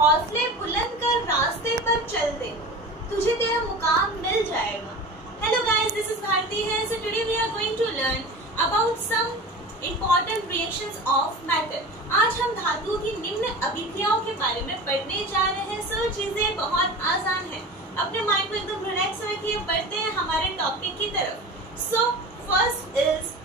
हौसले बुलंद कर रास्ते पर चल दे, तुझे तेरा मुकाम मिल जाएगा। Hello guys, this is Bharti here. So today we are going to learn about some important reactions of matter. आज हम धातुओं की निम्न अभिक्रियाओं के बारे में पढ़ने जा रहे हैं। सो चीजें बहुत आसान है, अपने माइंड को एकदम रिलैक्स रखिए। बढ़ते हैं हमारे टॉपिक की तरफ। सो फर्स्ट इज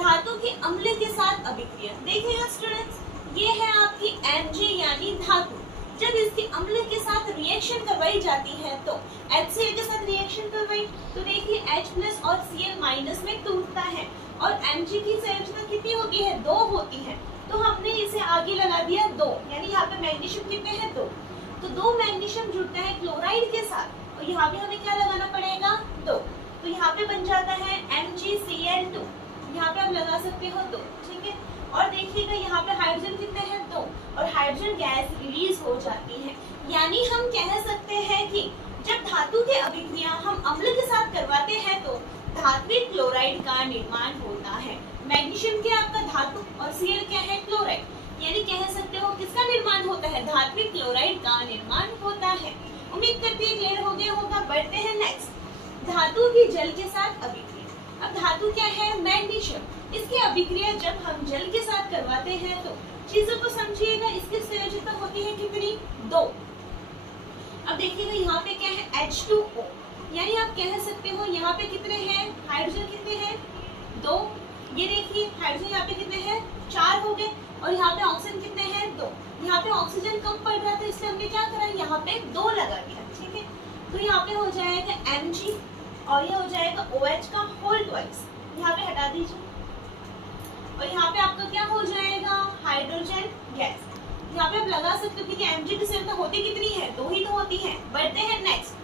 धातु की अम्ल के साथ अभिक्रिया। देखिएगा स्टूडेंट्स, ये है आपकी Mg यानी धातु। जब इसकी अम्ल के साथ रिएक्शन करवाई जाती है तो HCl के साथ रिएक्शन करवाई तो देखिए H+ और Cl- में टूटता है और Mg की संरचना कितनी होती है? 2 होती है। तो हमने इसे आगे लगा दिया 2, यानी यहाँ पे मैग्नीशियम कितने हैं? 2। तो 2 मैग्नीशियम जुड़ता है क्लोराइड के साथ और यहाँ पे हमें क्या लगाना पड़ेगा? 2। तो यहाँ पे बन जाता है MgCl2। यहाँ पे आप लगा सकते हो 2, ठीक है। और देखिएगा यहाँ पे हाइड्रोजन कितने हैं? 2, और हाइड्रोजन गैस रिलीज हो जाती है। यानी हम कह सकते हैं कि जब धातु की अभिक्रिया हम अम्ल के साथ करवाते हैं तो धात्विक क्लोराइड का निर्माण होता है। मैग्नीशियम क्या आपका धातु और Cl क्या है? क्लोराइड। यानी कह सकते हो किसका निर्माण होता है? धात्विक क्लोराइड का निर्माण होता है। उम्मीद करती है क्लियर हो गया होगा। बढ़ते हैं नेक्स्ट, धातु की जल के साथ अभिक्रिया। अब धातु क्या है? मैग्नीशियम। इसकी अभिक्रिया जब हम जल के साथ करवाते हैं तो चीजों को समझिएगा, इसकी संयोजकता होती है कितनी? 2। अब देखिएगा यहाँ पे क्या है? H2O। यानी आप कह सकते हो यहाँ पे कितने हैं? हाइड्रोजन कितने हैं? 2। ये देखिए हाइड्रोजन यहाँ पे कितने हैं? 4 हो गए। और यहाँ पे ऑक्सीजन कितने हैं? 2। यहाँ पे ऑक्सीजन कम पड़ रहा था इसलिए हमने क्या करा? यहाँ पे 2 लगा दिया, ठीक है। तो यहाँ पे हो जाएगा Mg और ये हो जाएगा OH का होल ट्वाइस। यहाँ पे हटा दीजिए और यहाँ पे आपका क्या हो जाएगा? Hydrogen gas. यहाँ पे आप लगा सकते हो कि Mg की संरचना होती कितनी है? 2 ही तो होती है। बढ़ते हैं नेक्स्ट,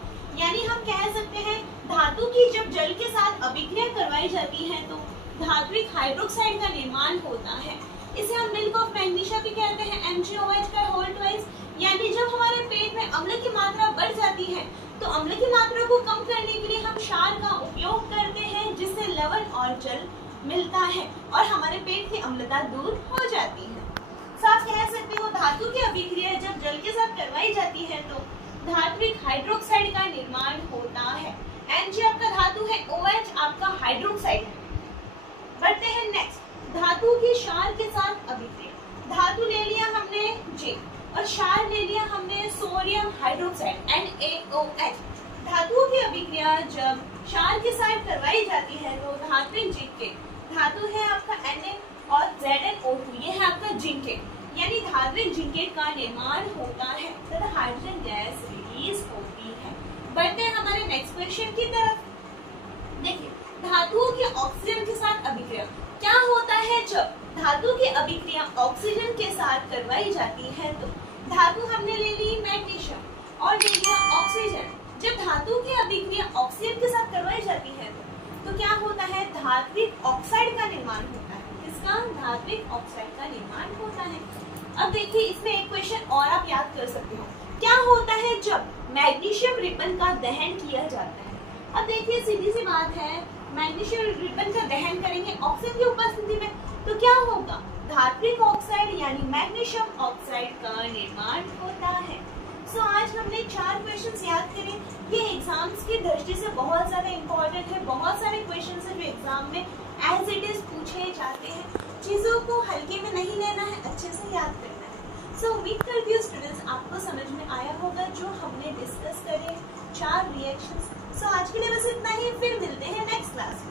यानी हम कह सकते हैं धातु की जब जल के साथ अभिक्रिया करवाई जाती है तो धात्विक हाइड्रोक्साइड का निर्माण होता है। इसे हम मिल्क ऑफ मैग्नीशिया भी कहते हैं, MgOH का होल ट्वाइस। यानी जब हमारे पेट में अम्ल की मात्रा बढ़ जाती है तो अम्ल की मात्रा को कम करने के लिए हम क्षार का उपयोग करते हैं, जिससे लवण और जल मिलता है और हमारे पेट की अम्लता दूर हो जाती है। साफ कह सकते हो धातु की अभिक्रिया जब जल के साथ करवाई जाती है तो धात्विक हाइड्रोक्साइड का निर्माण होता है। Mg आपका धातु है, OH आपका हाइड्रोक्साइड है। बढ़ते हैं नेक्स्ट, धातु की क्षार के साथ अभिक्रिया। धातु ले लिया हमने J और क्षार ले लिया हमने सोडियम हाइड्रोक्साइड NaOH। धातुओं की अभिक्रिया जब क्षार के साथ करवाई जाती है तो धात्विक जिंक के धातु है आपका Na और ZnO2, ये है आपका जिंकेट, यानी धात्विक जिंकेट का निर्माण होता है तथा हाइड्रोजन गैस रिलीज होती है। बढ़ते हैं हमारे नेक्स्ट क्वेश्चन की तरफ। देखिए धातुओं की ऑक्सीजन के साथ अभिक्रिया क्या होता है? जब धातु की अभिक्रिया ऑक्सीजन के साथ करवाई जाती है तो धातु हमने ले ली मैग्नीशियम और ले लिया ऑक्सीजन। जब धातु की अभिक्रिया ऑक्सीजन के साथ करवाई जाती है तो क्या होता है? धात्विक ऑक्साइड का निर्माण होता है। किसका? धात्विक ऑक्साइड का निर्माण होता है। अब देखिए इसमें एक क्वेश्चन और आप याद कर सकते हो, क्या होता है जब मैग्नीशियम रिबन का दहन किया जाता है? अब देखिए सीधी सी बात है, मैग्नीशियम रिबन का दहन करेंगे ऑक्सीजन की उपस्थिति में तो क्या होगा? धात्विक ऑक्साइड यानी मैग्नीशियम ऑक्साइड का निर्माण होता है। सो आज हमने 4 क्वेश्चंस याद करे। ये एग्जाम्स की दृष्टि से बहुत ज्यादा इम्पोर्टेंट है। बहुत सारे क्वेश्चंस है जो एग्जाम में एज इट इज पूछे जाते हैं। चीजों को हल्के में नहीं लेना है, अच्छे से याद करना है। सो उम्मीद करती हूँ स्टूडेंट्स आपको समझ में आया होगा जो हमने डिस्कस करे 4 रिएक्शंस। सो आज के लिए बस इतना ही, फिर मिलते हैं नेक्स्ट क्लास।